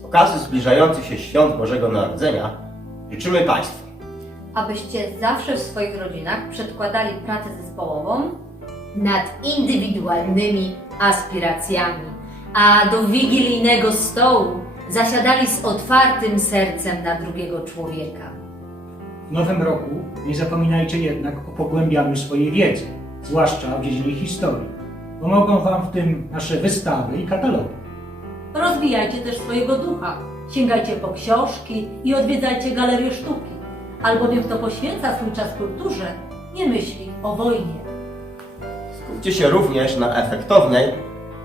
Z okazji zbliżających się świąt Bożego Narodzenia życzymy Państwu Abyście zawsze w swoich rodzinach przedkładali pracę zespołową, nad indywidualnymi aspiracjami, a do wigilijnego stołu zasiadali z otwartym sercem na drugiego człowieka. W nowym roku nie zapominajcie jednak o pogłębianiu swojej wiedzy, zwłaszcza w dziedzinie historii. Pomogą Wam w tym nasze wystawy i katalogi. Rozwijajcie też swojego ducha. Sięgajcie po książki i odwiedzajcie galerie sztuki. Albowiem kto poświęca swój czas kulturze, nie myśli o wojnie. Skupcie się również na efektownej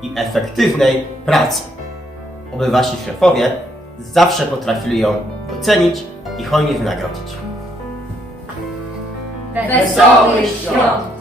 i efektywnej pracy. Oby Wasi szefowie zawsze potrafili ją docenić i hojnie wynagrodzić. wesołych świąt!